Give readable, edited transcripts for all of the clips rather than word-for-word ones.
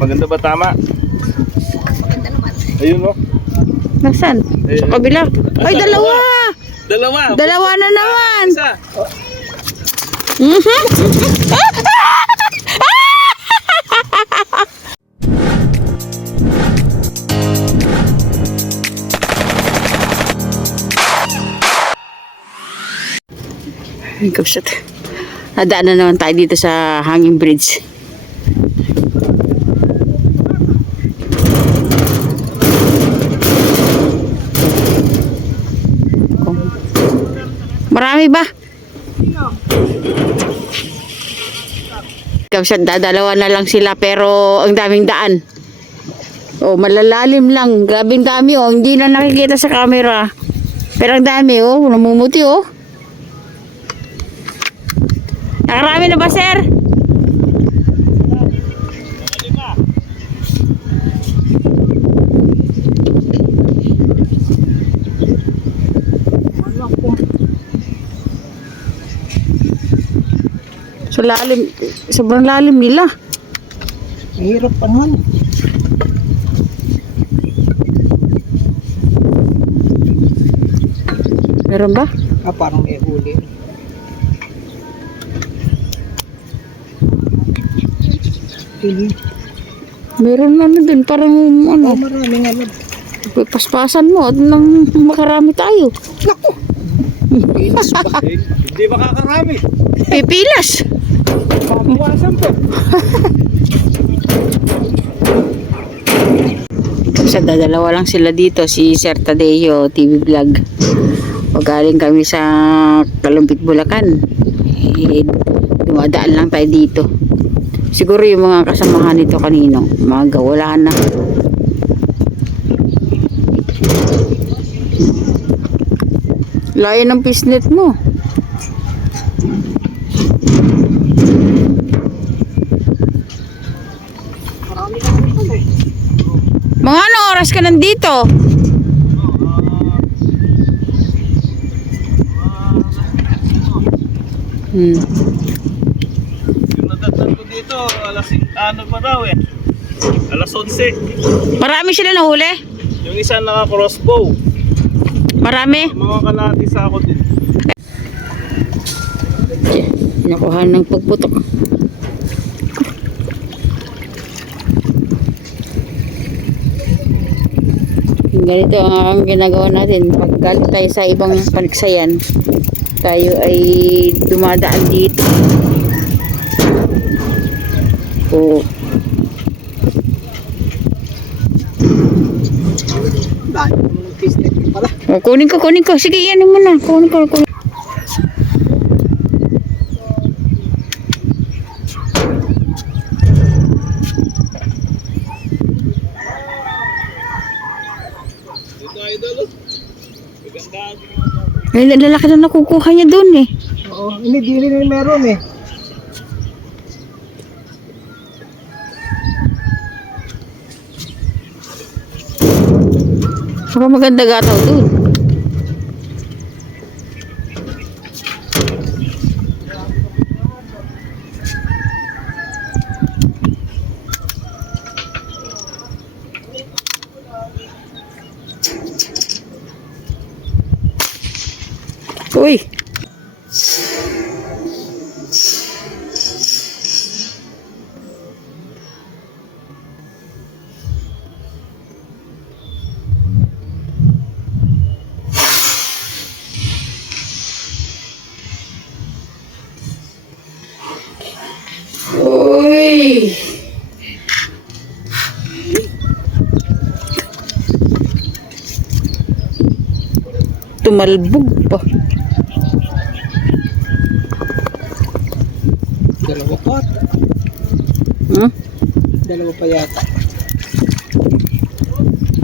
Maganda ba tama? Maganda naman. Ayun oh. Nasaan? Sa kabila. Ay, dalawa! Dalawa! Dalawa na naman! Isa! Kapsat. Nadaan na naman tayo dito sa hanging bridge. Marami ba? Kapsat, dadalawa na lang sila pero ang daming daan. Oh, malalalim lang. Grabing dami oh. Hindi na nakikita sa camera. Pero ang dami oh. Namumuti oh. Nakarami na ba, sir? So lalim, sobrang lalim nila. Mahirap pa naman. Meron ba? Parang may huli. Meron ano dun, parang ano. Maraming ano. Paspasan mo at nang makarami tayo. Naku! Hindi makakarami. Pipilas. Pabuwasan po. Sa dalawa lang sila dito, si Sir Tadeo TV Vlog. O galing kami sa Kalumpit, Bulacan. Dumadaan lang tayo dito. Siguro yung mga kasamahan nito kanino, mga wala na. Layo ng pisnet mo. Mga anong oras ka nandito? Yung nadatnan ko dito, ano pa daw eh. Alas 11. Marami sila nahuli? Yung isa naka-crossbow. Marami? Mga kalahati sa ako din. Nakuha ng pagputok. Ganito ang ginagawa natin. Pag galing tayo sa ibang paniksayan, tayo ay dumadaan dito. O kunin ko. Sige, yan mo na. Kunin ko. Ay, lalaki na nakukuha niya doon eh. Oo, hindi meron eh. Saka maganda gataw doon. Uy! Uy! Tumalbog pa. Dalawa pa. Huh? Dalawa pa yata.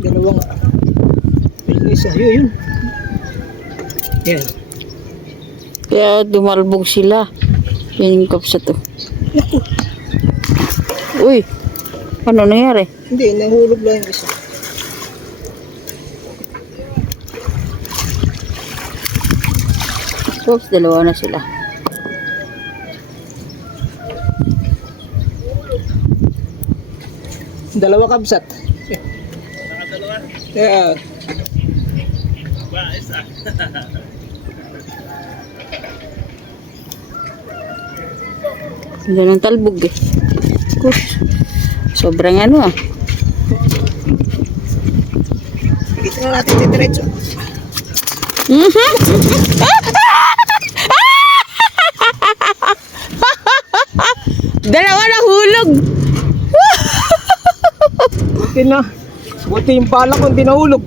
Dalawang. Yung isa, yun. Yan. Kaya dumalbog sila. Yan yung kapsa to. Naku. Uy! Ano nangyari? Hindi, nahulog lang yung isa. Oops, dalawa na sila. Dalawa kabsat. Nakadalawa. Yeah. Ba, isa. Yan ang talbog eh. Kus. Sobrang ano ah. Dito na natin diretso. Dalawa na hulog. Buti na. Buti yung pala kung di nahulog.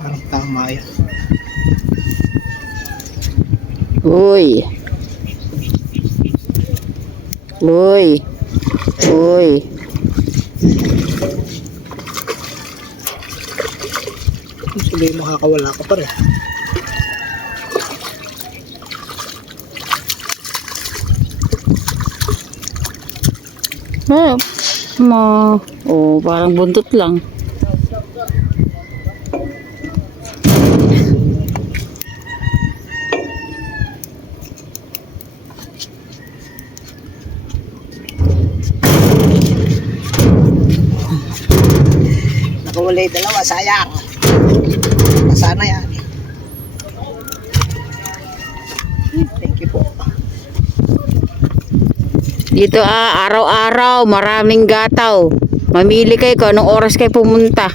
Parang tama yan. Uy. Uy. Uy. Sabi makakawala ka pa rin. Ah, oh, parang buntot lang. Nakawala yung dalawa, sayang. Sana yan. Thank you po. Dito araw-araw, maraming gataw. Mamili kayo kung anong oras kayo pumunta.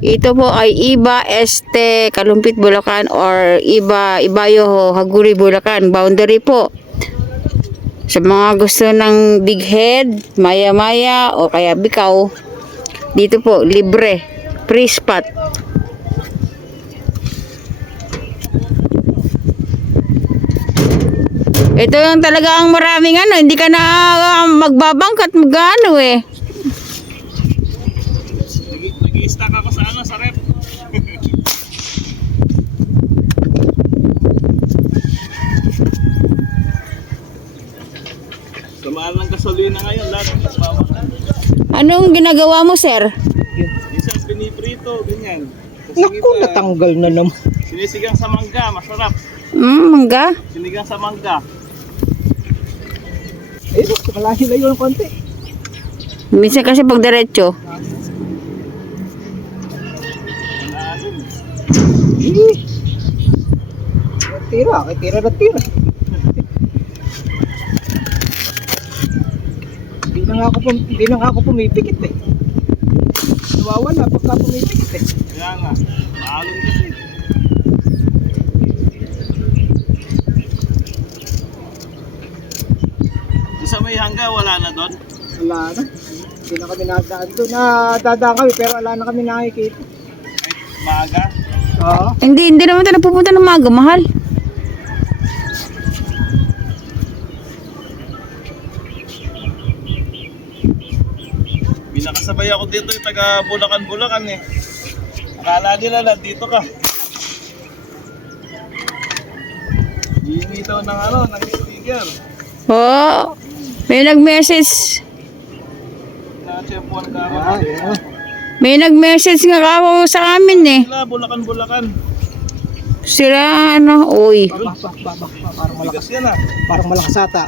Ito po ay Iba Este, Kalumpit, Bulacan or Ibayo, Haguri, Bulacan. Boundary po. Sa mga gusto ng big head, maya-maya o kaya bikaw, dito po, libre. Free spot. Ito yung talaga ang maraming ano, hindi ka na magbabangkat magano eh. Nag-i-stack ako sa ano, sa rep. Samaan ng gasolina ngayon, lahat ng kasama. Anong ginagawa mo, sir? Minsan piniprito, ganyan. Naku, natanggal na naman. Sinisigang sa mangga, masarap. Mangga? Sinigang sa mangga. Eh, malahi na yun konti. Minsan kasi pag diretso. Malalim. Eh. Tira, kay tira na tira. Hindi na nga ako pumipikit eh. Nawawala pagka pumipikit eh. Kaya nga, maalon kasi. Sa may hangga, wala na doon. Wala na. Hindi na kami nadaan doon. Nadadaan kami pero wala na kami nakikita. Ay, maaga. Oo. Hindi naman tayo pupunta ng maga, mahal. Binakasabay ako dito yung taga Bulacan eh. Akala nila nandito ka. Hihingi daw ng ano, ng sticker. Oh, may nag-message. Na-chepuan ka ako. Yeah. May nag-message nga ako sa amin eh. Sila, Bulacan. Sila ano, uy. Parang malakas. Bigas yan ah. Parang malakas ata.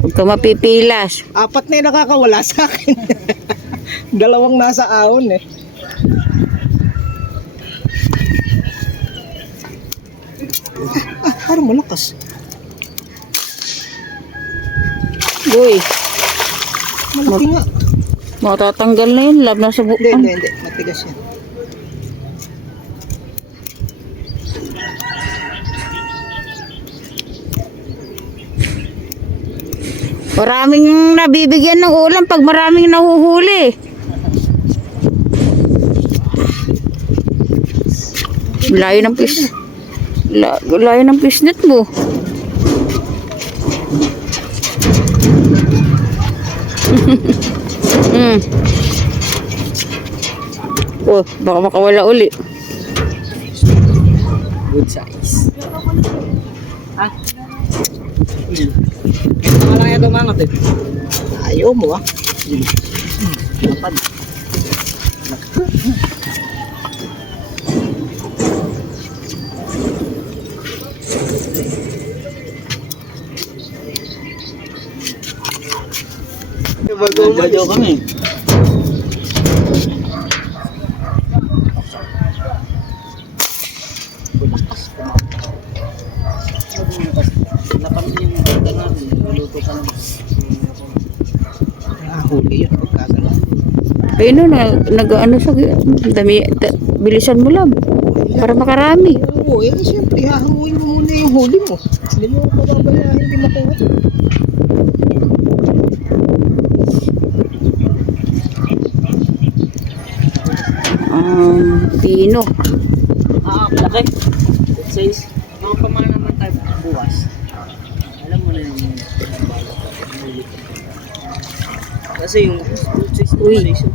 Huwag ka mapipilas. 4 na yung nakakawala sa akin. 2 nasa ahon eh. Parang malakas. Uy, Malaki nga. matatanggal na yun. Lab na sa bukan. Hindi. Matigas yan. Maraming nabibigyan ng ulam pag maraming nahuhuli. Layo ng layo ng pisnet mo. Oh, baka makawala uli. Good size. Ha? Ito nga lang yan umangat eh. Ayaw mo ah. Lapad. Nagdadyaw kami. Huli yun pagkagano. Ayun no, nag-ano sa dami, bilisan mo lang. Para makarami. Oo, eh siyempre hahanguin mo muna yung huli mo. Hindi mo mababayahin, hindi makuha. Pino. Malaki. Good size. Mga pamana naman tayo bukas. Alam mo na yung huli. Kasi yung good size, Uy. good size.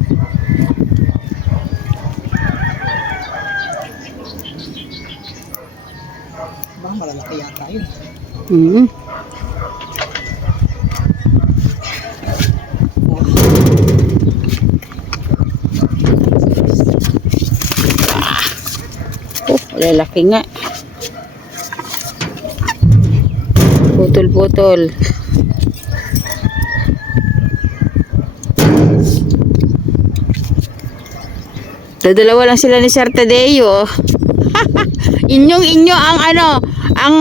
Baka malalaki yata yun. Hmm. Oh, lalaki nga. Putol-putol. Dadalawa lang sila ni Sir Tadeo. Inyo ang ano, ang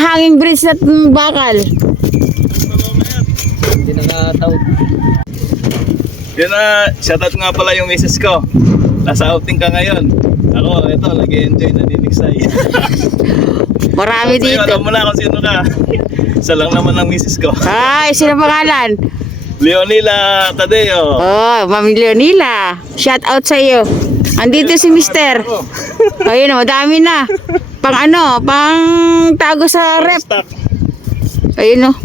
hanging bridge na bakal. Hindi nakatawag. Yun na, shoutout nga pala yung misis ko. Nasa outing ka ngayon. Ako, ito, nag-enjoy na niniksay. Marami Sa'yo, dito. alam mo na kung sino ka. Isa lang naman ang misis ko. Ay, sino pangalan? Leonila Tadeo. Oh, Ma'am Leonila. Shout out sa iyo. Andito si Mister. Ayun, madami na. Pang ano, pang tago sa rep. Stock. Ayun oh.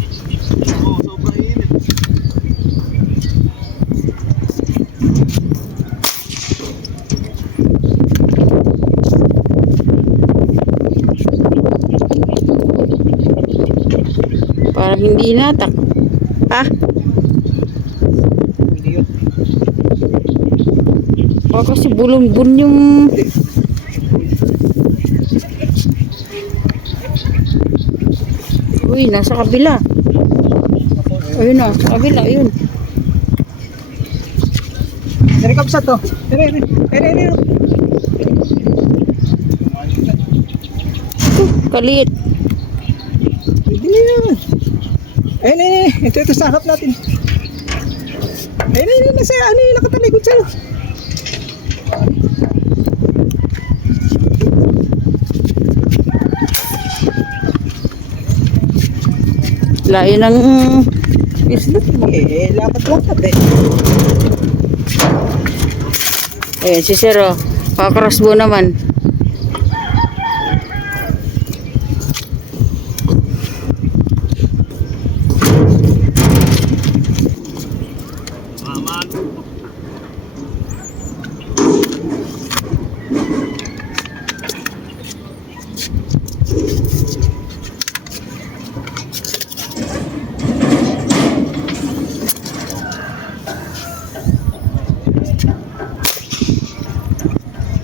Oo, sobrang init. Parang hindi natak. Ha? Hindi yun. Baka kasi bulong-bun yung... Uy, nasa kabila. Ayun na, sa kabila, ayun. Dari kapsa to. Dari. Kaliit. Hindi na yan. Ayun. Ito sa harap natin. Ayun. Nasa ano yung nakatalikod sa'yo. Layo ng isda mo. Eh, lakad eh. Ayan, si Sir, oh. Pakakrossbow naman. Maman.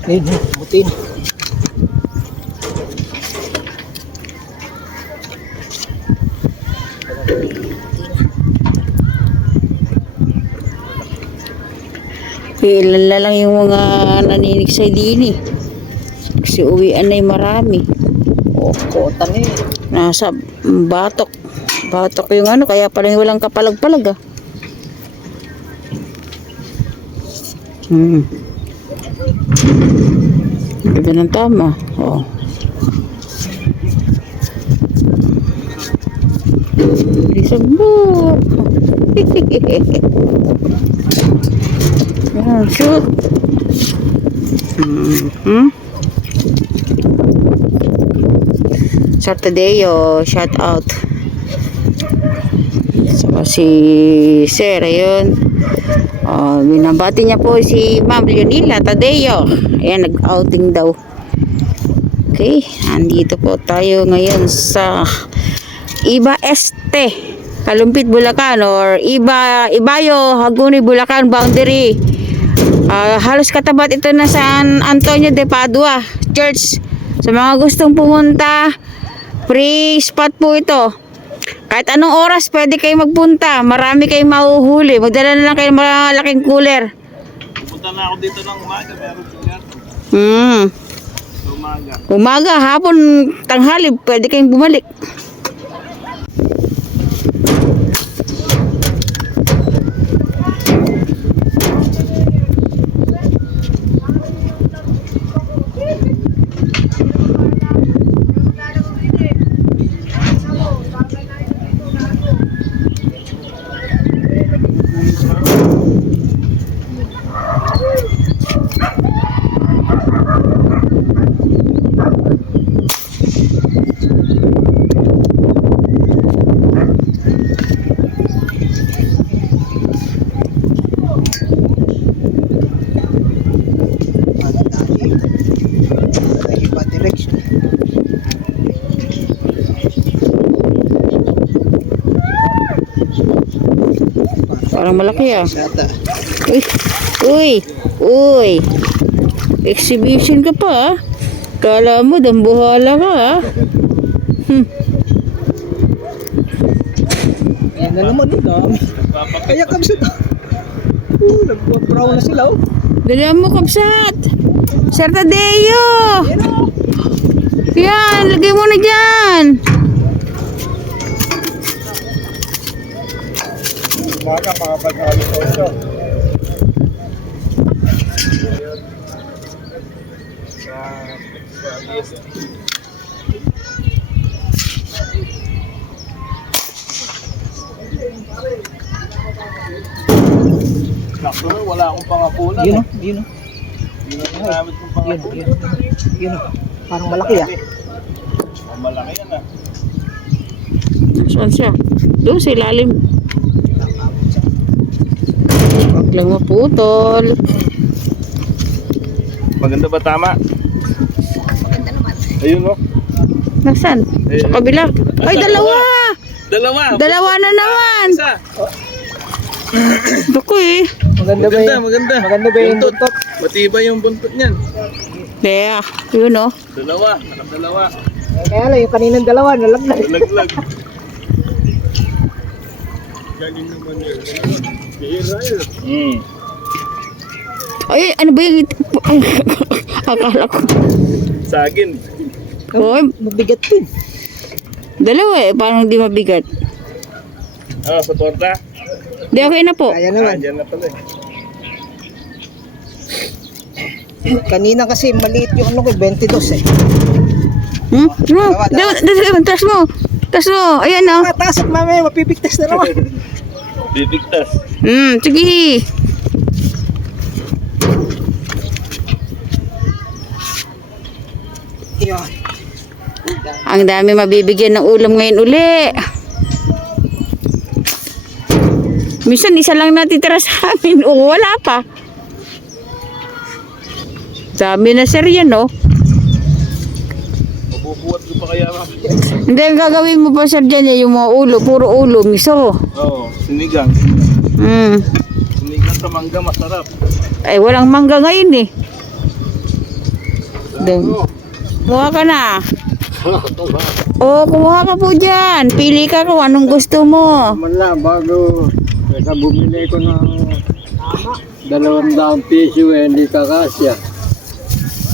Ayun, butin. Ilan na lang yung mga naninigsay din eh. Kasi uwian na yung marami. Oh, kota na yun. Nasa batok. Batok yung ano, kaya pala walang kapalag-palag ah. Ito ng tama. Oh. Isang mo. Yan, shoot. Saturday, shout out. So, si Sir, ayun. Oh, binabati niya po si Ma'am Leonila Tadeo. Ayan, nag-outing daw. Okay, andito po tayo ngayon sa Iba Este, Kalumpit, Bulacan or Ibayo, Haguni, Bulacan boundary. Halos katapat ito na San Antonio de Padua Church. Sa mga gustong pumunta, free spot po ito. Kahit anong oras pwede kayo magpunta. Marami kayong mahuhuli. Magdala na lang kayo malaking cooler. Pupunta na ako dito ng umaga. Meron siya. Sa umaga. Umaga, hapon, tanghali, pwede kayong bumalik. Iba direction. Parang malaki ah. Sata. Uy. Exhibition ka pa ah. Kala mo, dambuhala ka ah. Ayan na naman ito. Kaya kamsa to. Nagpapraw na sila oh. Dala mo, kapsat. Sir Tadeo. Yan, lagay mo na dyan. Umaga mga pag-alis ito. Sakto na, wala akong pangapunan. Yun oh, yun oh. Yun ang ginamit kong pangapunan. Yun oh. Parang malaki ah. Malaki yan ah. Saan siya? Doon sa ilalim. Huwag lang maputol. Maganda ba tama? Ayun oh. Nasaan? Sa kabila. Ay, dalawa! Dalawa na naman! Isa. Naku eh. Maganda. Maganda ba yung buntot? Matibay yung buntot niyan. Kaya, yun oh. Dalawa, nakadalawa. Kaya lang yung kaninang dalawa nalaglag. Laglag. Galing naman yun. Bihira yun. Ay, ano ba yung... Ay, akala ko. Sagin. Hoy, Mabigat din. dalawa eh. Parang hindi mabigat. Sa torta. Di, okay na po. Kaya naman. Diyan na pala eh. Kanina kasi maliit yung ano ko, 22 eh. Hmm? No, tas mo. Tas mo. Ayan oh. Mataas at mamaya mapipigtas na naman. Bibigtas. Sige. Yun. Ang dami mabibigyan ng ulam ngayon uli. Minsan isa lang natitira sa amin. O wala pa. Sabi na sir yan oh. Mabubuhat ko pa kaya ma'am. Hindi, ang gagawin mo pa sir dyan yung mga ulo. Puro ulo, miso. Oo, sinigang. Sinigang sa mangga masarap. Ay, walang mangga ngayon eh. Doon. Kuha ka na. Oo, kumuha ka po dyan. Pili ka kung anong gusto mo. Wala, bago kaya bumili ko ng 200 piso hindi kakasya.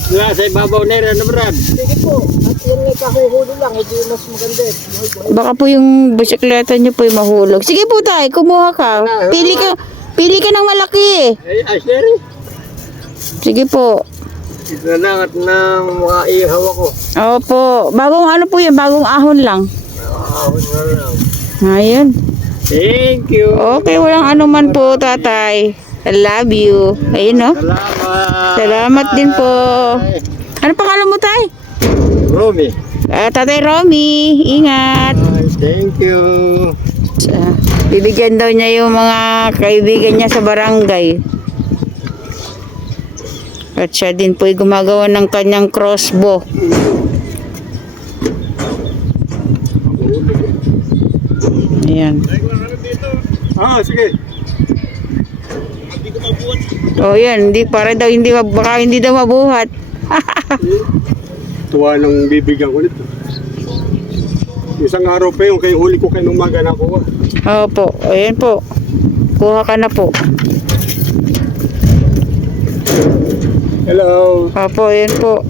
Wala sa ibabaw na rin, Brad. Sige po, at yan may kahuhuli lang, hindi mas maganda. Baka po yung bisikleta nyo po yung mahulog. Sige po tayo, kumuha ka. Pili ka ng malaki. Ay, seri. Sige po. Ito lang at nang mga ihaw ako. Opo. Bagong ano po yan, bagong ahon lang. Ahon na lang. Ayun. Thank you. Okay, walang ano man po, tatay. I love you. Ayun, no? Salamat. Salamat din po. Ano pangalan mo, tay? Romy. Tatay Romy. Ingat. Thank you. Bibigyan daw niya yung mga kaibigan niya sa barangay. At siya din po'y gumagawa ng kanyang crossbow. Ayan. Sige. Oh, yan. Hindi, para daw hindi, baka hindi daw mabuhat. Tuwa nang bibigyan ko nito. Isang araw pa yung kay huli ko kayo umaga nakuha. Opo, ayan po. Kuha ka na po. Hello. Opo, ayan po.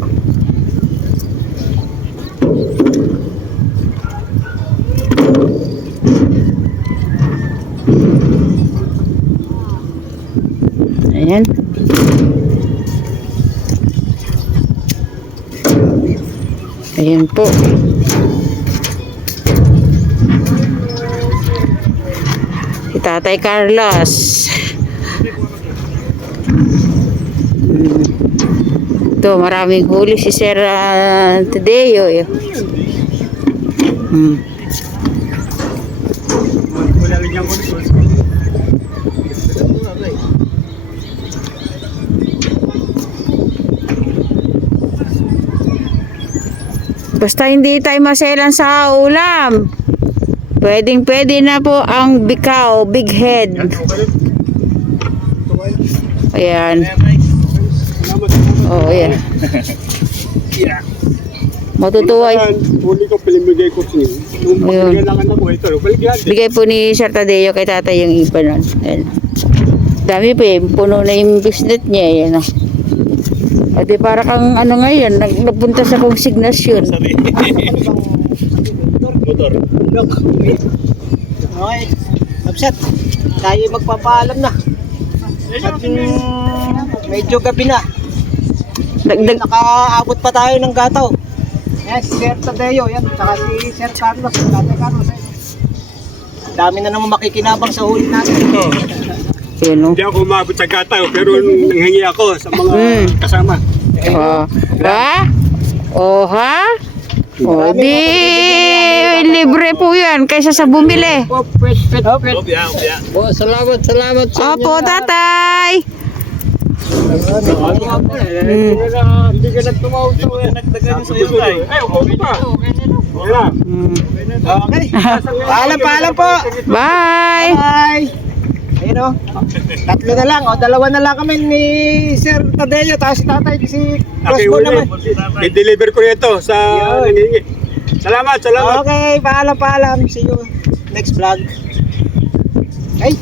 Ayan. Ayan po. Si Tatay Carlos. Ito, maraming huli si Sir Tadeo. Lalagyan ko nito. Basta hindi tayo maselan sa ulam. Pwedeng pwede na po ang bikaw, big head. Ayan. Oh, ayan. Matutuwa. Huli ko, pilimigay ko siya. Nung Ayun. kailangan ako, ito. Baligyan. Bigay po ni Sir Tadeo kay tatay yung iba nun. Ayan. Dami pa eh. Puno na yung business niya. Ayan o. O di para kang ano ngayon, nagpunta sa konsignasyon. Sabi. Motor. Okay. Upset. Tayo magpapaalam na. At medyo gabi na. Dagdag. Nakaabot pa tayo ng gataw. Yes, Sir Tadeo, yan. Saka si Sir Carlos. Tatay Carlos. Dami na naman makikinabang sa huli natin. Ayan o. Hindi ako umabot sa gataw, pero nanghingi ako sa mga kasama. Oh. Ha? Oh, ha? O, di libre po yan kaysa sa bumili. Obya. Salamat sa Opo, tatay. Hindi ka nagtumaw-taw. Nagdagan sa iyo, tay. Ay, upo pa. Wala. Okay. Paalam po. Bye. Bye. Ayun o. Tatlo na lang. O, dalawa na lang kami ni Sir Tadeo. Tapos si tatay, si Okay, Crossbow uli. naman. I-deliver ko ito sa nangingi. Salamat. Okay, paalam. See you next vlog. Ay,